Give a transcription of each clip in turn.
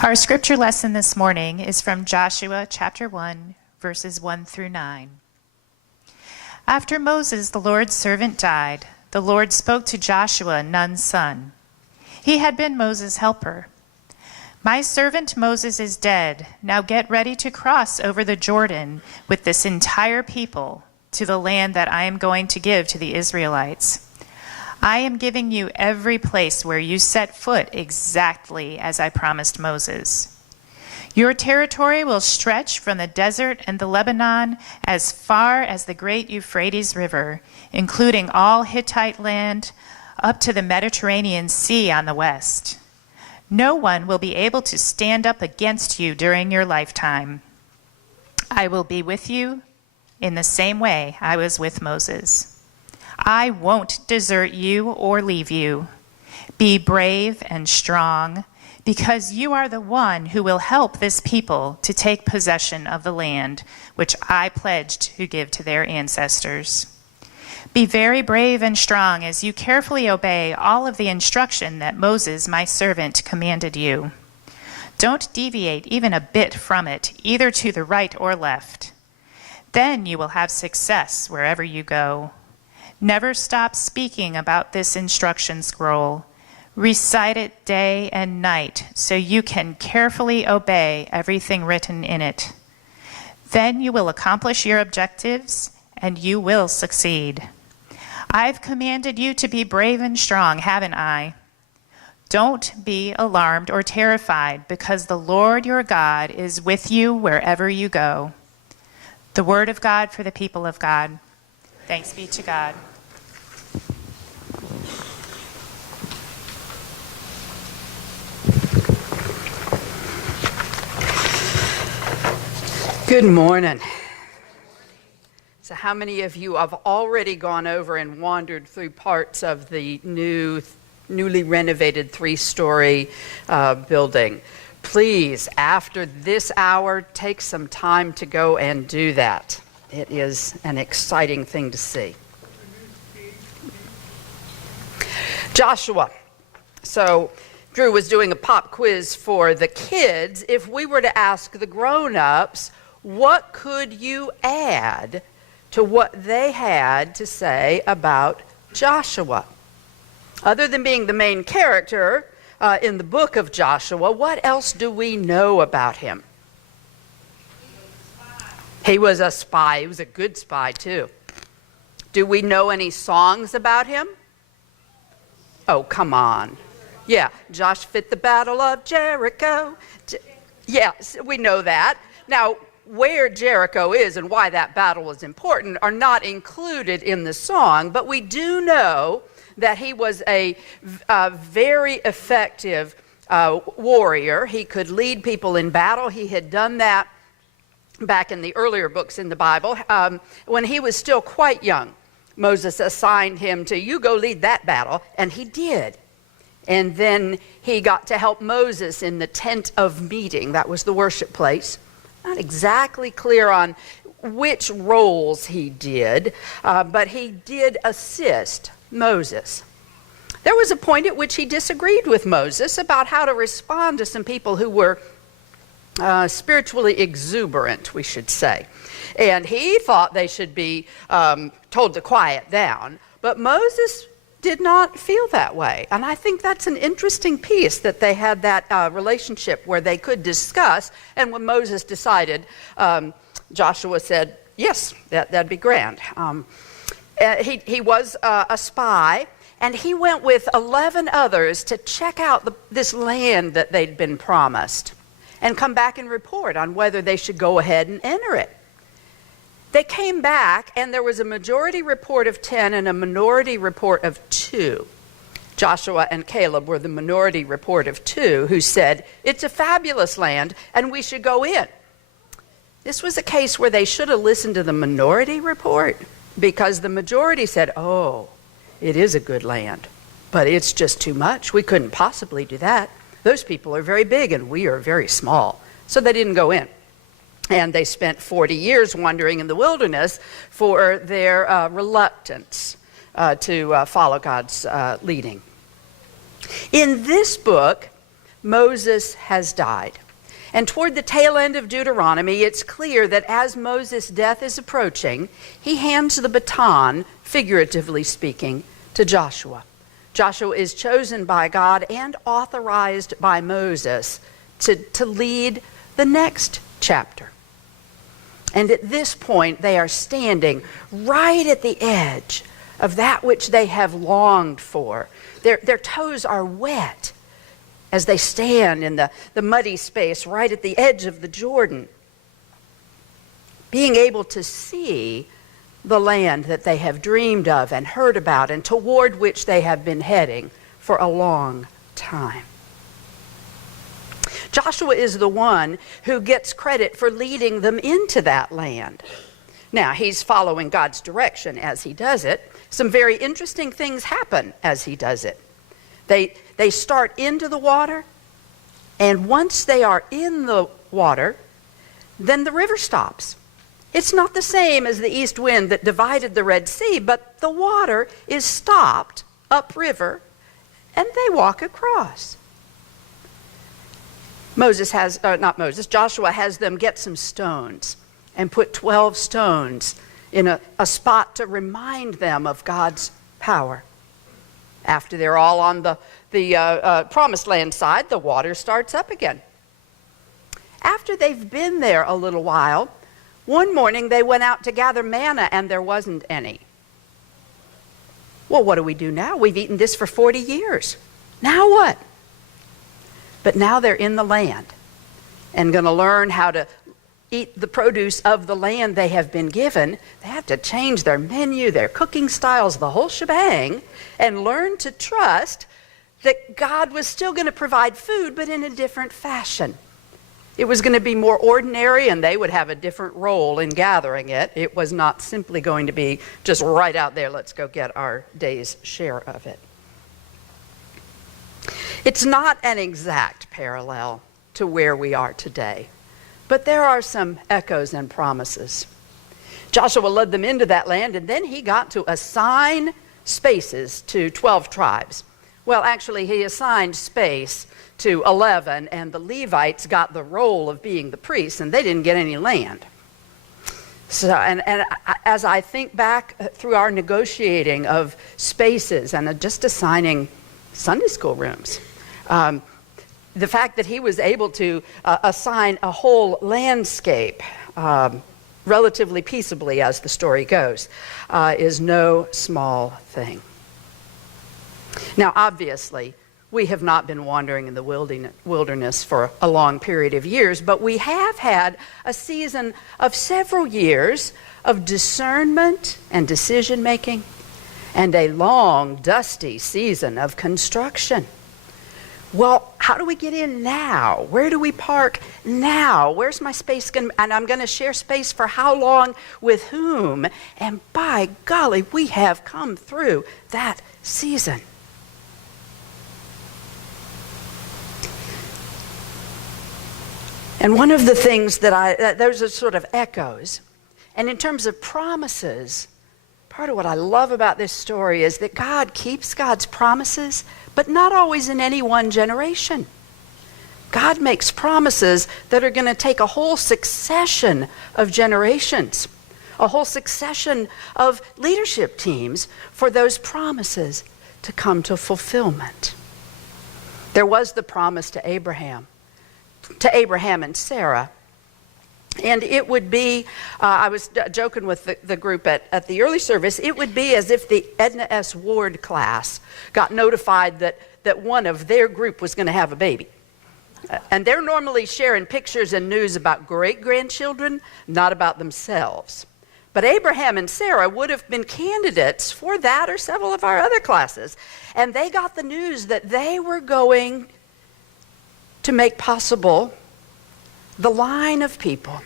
Our scripture lesson this morning is from Joshua chapter 1, verses 1 through 9. After Moses, the Lord's servant, died, the Lord spoke to Joshua, Nun's son. He had been Moses' helper. My servant Moses is dead. Now get ready to cross over the Jordan with this entire people to the land that I am going to give to the Israelites. I am giving you every place where you set foot exactly as I promised Moses. Your territory will stretch from the desert and the Lebanon as far as the great Euphrates River, including all Hittite land up to the Mediterranean Sea on the west. No one will be able to stand up against you during your lifetime. I will be with you in the same way I was with Moses. I won't desert you or leave you. Be brave and strong, because you are the one who will help this people to take possession of the land which I pledged to give to their ancestors. Be very brave and strong as you carefully obey all of the instruction that Moses, my servant, commanded you. Don't deviate even a bit from it, either to the right or left. Then you will have success wherever you go. Never stop speaking about this instruction scroll. Recite it day and night so you can carefully obey everything written in it. Then you will accomplish your objectives and you will succeed. I've commanded you to be brave and strong, haven't I? Don't be alarmed or terrified, because the Lord your God is with you wherever you go. The word of God for the people of God. Thanks be to God. Good morning. So how many of you have already gone over and wandered through parts of the newly renovated 3-story building? Please, after this hour, take some time to go and do that. It is an exciting thing to see. Joshua. So Drew was doing a pop quiz for the kids. If we were to ask the grown-ups, what could you add to what they had to say about Joshua? Other than being the main character in the book of Joshua, what else do we know about him? He was a spy. He was a good spy, too. Do we know any songs about him? Oh, come on. Yeah, Josh fit the battle of Jericho. Yes, we know that. Now, where Jericho is and why that battle was important are not included in the song, but we do know that he was a very effective warrior. He could lead people in battle. He had done that back in the earlier books in the Bible. When he was still quite young, Moses assigned him to, you go lead that battle, and he did. And then he got to help Moses in the tent of meeting. That was the worship place. Not exactly clear on which roles he did, but he did assist Moses. There was a point at which he disagreed with Moses about how to respond to some people who were spiritually exuberant, we should say. And he thought they should be told to quiet down, but Moses did not feel that way. And I think that's an interesting piece, that they had that relationship where they could discuss. And when Moses decided, Joshua said, yes, that'd be grand. He was a spy, and he went with 11 others to check out this land that they'd been promised and come back and report on whether they should go ahead and enter it. They came back, and there was a majority report of 10 and a minority report of 2. Joshua and Caleb were the minority report of 2 who said, it's a fabulous land, and we should go in. This was a case where they should have listened to the minority report, because the majority said, oh, it is a good land, but it's just too much. We couldn't possibly do that. Those people are very big, and we are very small. So they didn't go in. And they spent 40 years wandering in the wilderness for their reluctance to follow God's leading. In this book, Moses has died. And toward the tail end of Deuteronomy, it's clear that as Moses' death is approaching, he hands the baton, figuratively speaking, to Joshua. Joshua is chosen by God and authorized by Moses to lead the next chapter. And at this point, they are standing right at the edge of that which they have longed for. Their toes are wet as they stand in the muddy space right at the edge of the Jordan, being able to see the land that they have dreamed of and heard about and toward which they have been heading for a long time. Joshua is the one who gets credit for leading them into that land. Now, he's following God's direction as he does it. Some very interesting things happen as he does it. They start into the water, and once they are in the water, then the river stops. It's not the same as the east wind that divided the Red Sea, but the water is stopped upriver, and they walk across. Joshua has them get some stones and put 12 stones in a spot to remind them of God's power. After they're all on the promised land side, the water starts up again. After they've been there a little while, one morning they went out to gather manna and there wasn't any. Well, what do we do now? We've eaten this for 40 years. Now what? But now they're in the land and going to learn how to eat the produce of the land they have been given. They have to change their menu, their cooking styles, the whole shebang, and learn to trust that God was still going to provide food, but in a different fashion. It was going to be more ordinary, and they would have a different role in gathering it. It was not simply going to be just right out there, let's go get our day's share of it. It's not an exact parallel to where we are today, but there are some echoes and promises. Joshua led them into that land, and then he got to assign spaces to 12 tribes. Well, actually, he assigned space to 11, and the Levites got the role of being the priests, and they didn't get any land. So, and as I think back through our negotiating of spaces and just assigning Sunday school rooms, the fact that he was able to assign a whole landscape relatively peaceably, as the story goes, is no small thing. Now, obviously, we have not been wandering in the wilderness for a long period of years, but we have had a season of several years of discernment and decision-making, and a long, dusty season of construction. Well, how do we get in now? Where do we park now? Where's my space going to, and I'm going to share space for how long with whom? And by golly, we have come through that season. And one of the things that those are sort of echoes. And in terms of promises, part of what I love about this story is that God keeps God's promises, but not always in any one generation. God makes promises that are going to take a whole succession of generations, a whole succession of leadership teams for those promises to come to fulfillment. There was the promise to Abraham and Sarah. And it would be, I was joking with the group at the early service, it would be as if the Edna S. Ward class got notified that one of their group was going to have a baby. And they're normally sharing pictures and news about great-grandchildren, not about themselves. But Abraham and Sarah would have been candidates for that or several of our other classes. And they got the news that they were going to make possible the line of people,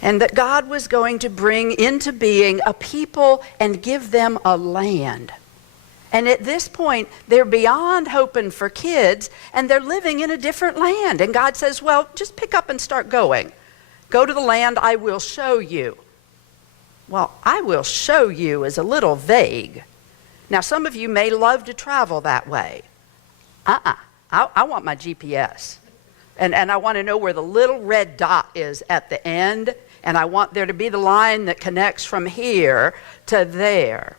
and that God was going to bring into being a people and give them a land. And at this point, they're beyond hoping for kids, and they're living in a different land. And God says, well, just pick up and start going. Go to the land I will show you. Well, I will show you is a little vague. Now, some of you may love to travel that way. I want my GPS. And I want to know where the little red dot is at the end, and I want there to be the line that connects from here to there.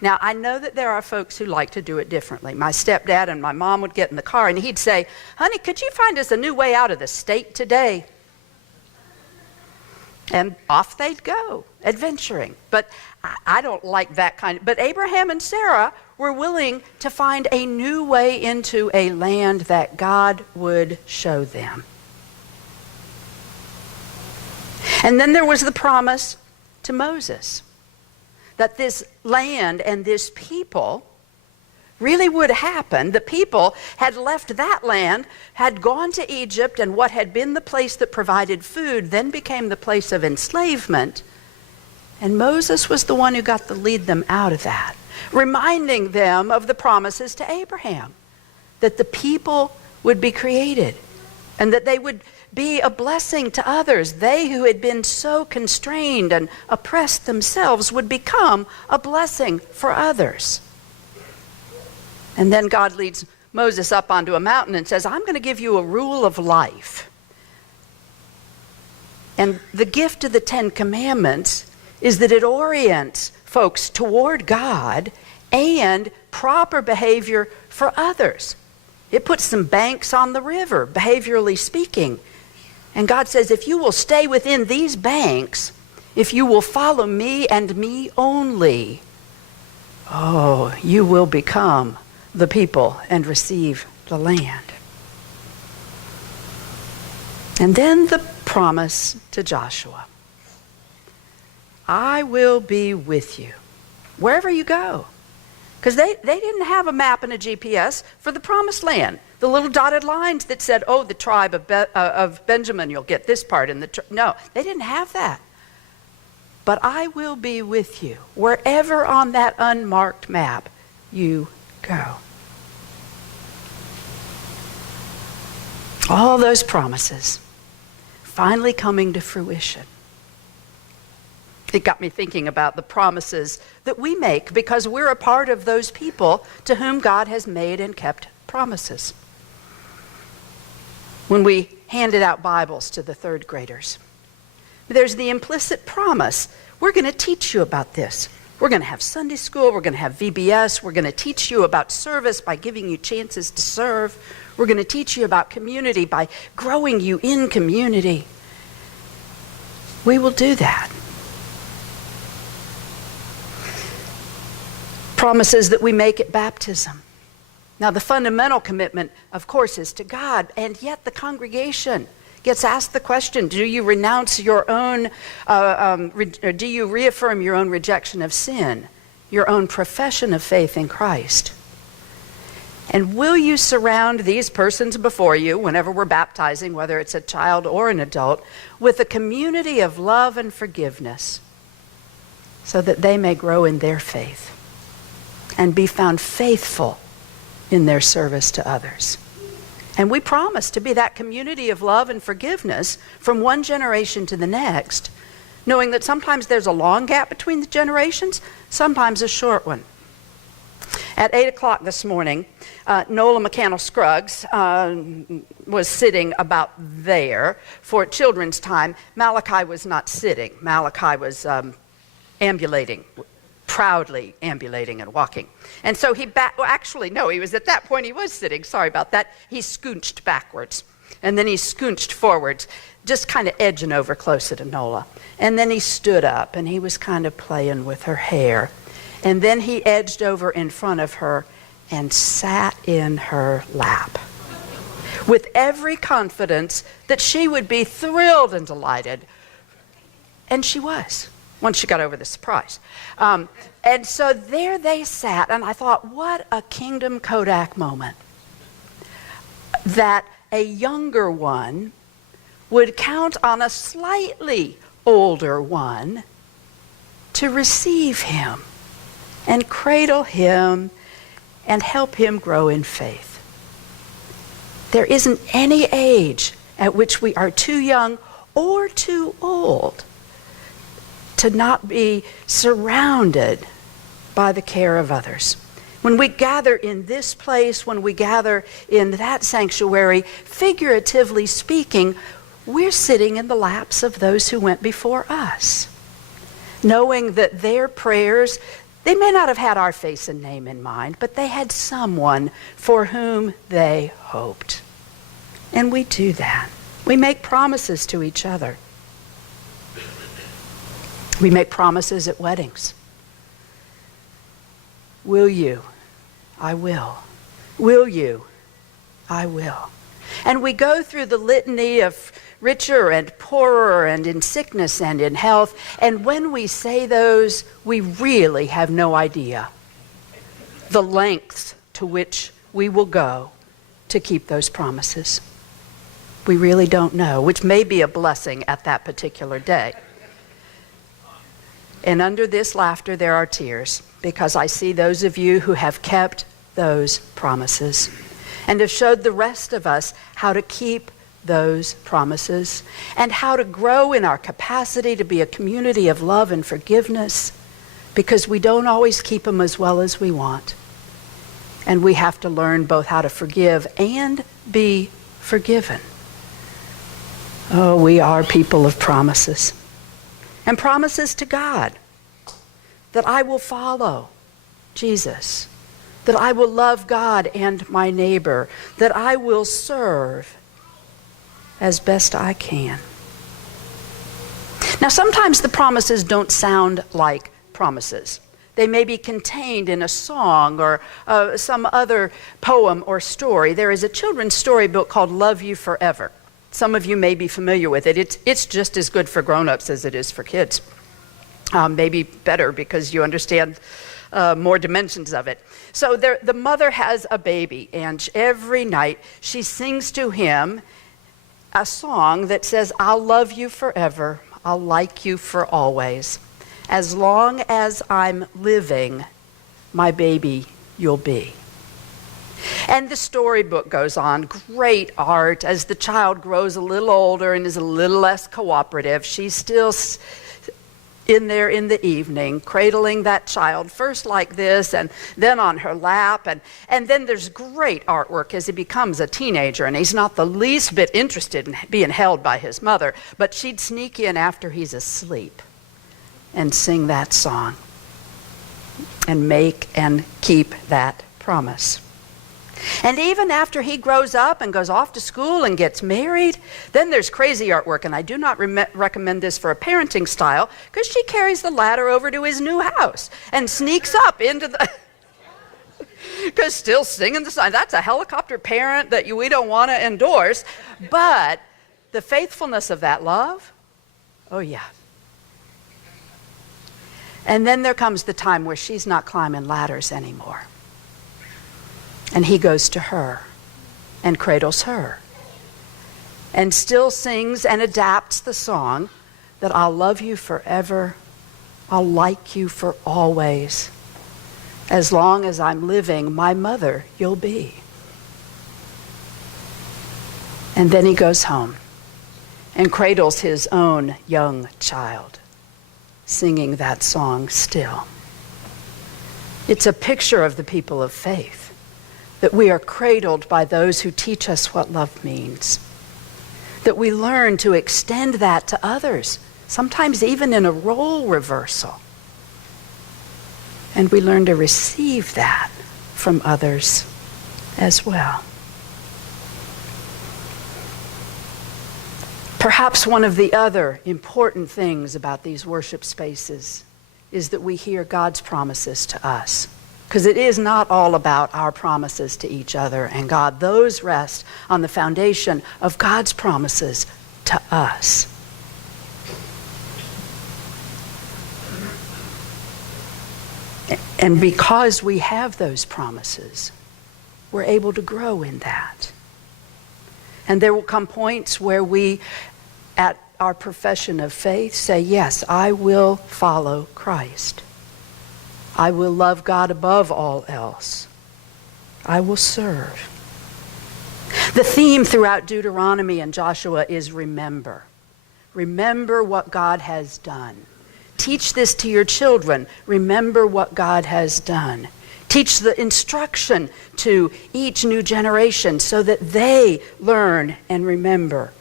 Now, I know that there are folks who like to do it differently. My stepdad and my mom would get in the car, and he'd say, "Honey, could you find us a new way out of the state today?" And off they'd go, adventuring. But I don't like that kind of... But Abraham and Sarah were willing to find a new way into a land that God would show them. And then there was the promise to Moses that this land and this people really would happen. The people had left that land, had gone to Egypt, and what had been the place that provided food then became the place of enslavement. And Moses was the one who got to lead them out of that, reminding them of the promises to Abraham, that the people would be created and that they would be a blessing to others. They who had been so constrained and oppressed themselves would become a blessing for others. And then God leads Moses up onto a mountain and says, "I'm going to give you a rule of life." And the gift of the Ten Commandments is that it orients folks toward God and proper behavior for others. It puts some banks on the river, behaviorally speaking. And God says, if you will stay within these banks, if you will follow me and me only, oh, you will become the people and receive the land. And then the promise to Joshua. I will be with you wherever you go. Because they didn't have a map and a GPS for the promised land. The little dotted lines that said, oh, the tribe of Benjamin, you'll get this part. No, they didn't have that. But I will be with you wherever on that unmarked map you go. All those promises finally coming to fruition. It got me thinking about the promises that we make because we're a part of those people to whom God has made and kept promises. When we handed out Bibles to the third graders, there's the implicit promise. We're going to teach you about this. We're going to have Sunday school. We're going to have VBS. We're going to teach you about service by giving you chances to serve. We're going to teach you about community by growing you in community. We will do that. Promises that we make at baptism. Now, the fundamental commitment, of course, is to God, and yet the congregation gets asked the question, do you renounce your own, or do you reaffirm your own rejection of sin, your own profession of faith in Christ? And will you surround these persons before you, whenever we're baptizing, whether it's a child or an adult, with a community of love and forgiveness so that they may grow in their faith and be found faithful in their service to others? And we promise to be that community of love and forgiveness from one generation to the next, knowing that sometimes there's a long gap between the generations, sometimes a short one. At 8 o'clock this morning, Nola McCannell-Scruggs was sitting about there for children's time. Malachi was not sitting. Malachi was ambulating, proudly ambulating and walking. And so he he was at that point, he was sitting, sorry about that. He scoonched backwards, and then he scoonched forwards, just kind of edging over closer to Nola. And then he stood up, and he was kind of playing with her hair. And then he edged over in front of her and sat in her lap with every confidence that she would be thrilled and delighted. And she was, once she got over the surprise. And so there they sat, and I thought, what a Kingdom Kodak moment. That a younger one would count on a slightly older one to receive him and cradle him and help him grow in faith. There isn't any age at which we are too young or too old to not be surrounded by the care of others. When we gather in this place, when we gather in that sanctuary, figuratively speaking, we're sitting in the laps of those who went before us, knowing that their prayers, they may not have had our face and name in mind, but they had someone for whom they hoped. And we do that. We make promises to each other. We make promises at weddings. Will you? I will. Will you? I will. And we go through the litany of richer and poorer and in sickness and in health. And when we say those, we really have no idea the lengths to which we will go to keep those promises. We really don't know, which may be a blessing at that particular day. And under this laughter, there are tears, because I see those of you who have kept those promises and have showed the rest of us how to keep those promises and how to grow in our capacity to be a community of love and forgiveness, because we don't always keep them as well as we want. And we have to learn both how to forgive and be forgiven. Oh, we are people of promises. And promises to God that I will follow Jesus, that I will love God and my neighbor, that I will serve as best I can. Now, sometimes the promises don't sound like promises. They may be contained in a song or some other poem or story. There is a children's storybook called Love You Forever. Some of you may be familiar with it. It's just as good for grown-ups as it is for kids. Maybe better, because you understand more dimensions of it. So the mother has a baby, and every night she sings to him a song that says, I'll love you forever, I'll like you for always. As long as I'm living, my baby you'll be. And the storybook goes on, great art. As the child grows a little older and is a little less cooperative, she's still in there in the evening, cradling that child, first like this and then on her lap. And then there's great artwork as he becomes a teenager, and he's not the least bit interested in being held by his mother, but she'd sneak in after he's asleep and sing that song and make and keep that promise. And even after he grows up and goes off to school and gets married, then there's crazy artwork. And I do not recommend this for a parenting style, because she carries the ladder over to his new house and sneaks up into the... because still singing the song. That's a helicopter parent that we don't want to endorse. But the faithfulness of that love, oh yeah. And then there comes the time where she's not climbing ladders anymore. And he goes to her and cradles her and still sings and adapts the song that I'll love you forever, I'll like you for always. As long as I'm living, my mother you'll be. And then he goes home and cradles his own young child, singing that song still. It's a picture of the people of faith, that we are cradled by those who teach us what love means, that we learn to extend that to others, sometimes even in a role reversal. And we learn to receive that from others as well. Perhaps one of the other important things about these worship spaces is that we hear God's promises to us. Because it is not all about our promises to each other and God. Those rest on the foundation of God's promises to us. And because we have those promises, we're able to grow in that. And there will come points where we, at our profession of faith, say, yes, I will follow Christ. I will love God above all else. I will serve. The theme throughout Deuteronomy and Joshua is remember. Remember what God has done. Teach this to your children. Remember what God has done. Teach the instruction to each new generation so that they learn and remember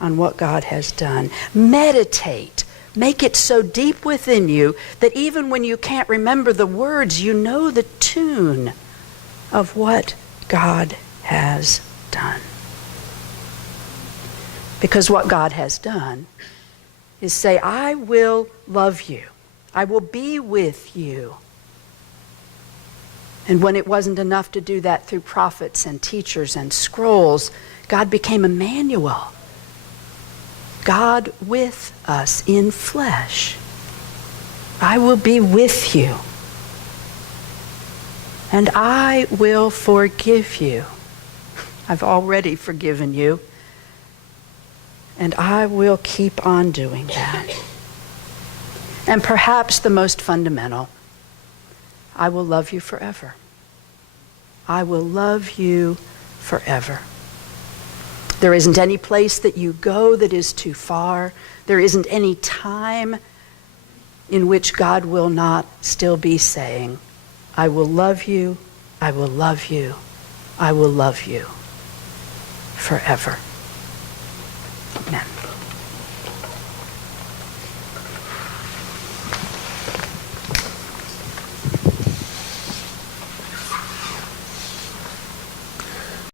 on what God has done. Meditate. Make it so deep within you that even when you can't remember the words, you know the tune of what God has done. Because what God has done is say, I will love you. I will be with you. And when it wasn't enough to do that through prophets and teachers and scrolls, God became Emmanuel. God with us in flesh. I will be with you. And I will forgive you. I've already forgiven you. And I will keep on doing that. And perhaps the most fundamental, I will love you forever. I will love you forever. There isn't any place that you go that is too far. There isn't any time in which God will not still be saying, I will love you, I will love you, I will love you forever. Amen.